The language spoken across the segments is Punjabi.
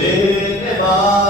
Bene.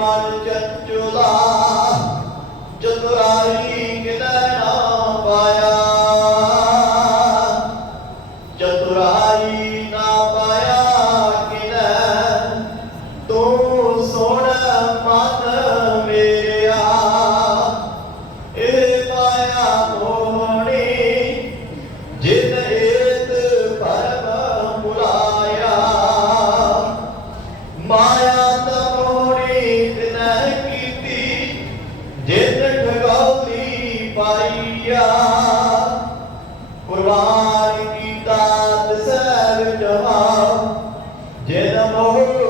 चतुरा चतरानी ਕੀਤੀ ਜਿਤ ਖਗੌਲੀ ਪਾਈਆ ਕੁਰਬਾਨ ਕੀਤਾ ਤਸਰ ਜਵਾ ਮੋਹ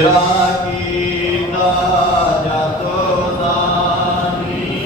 ਤੇਰਾ ਕੀਤਾ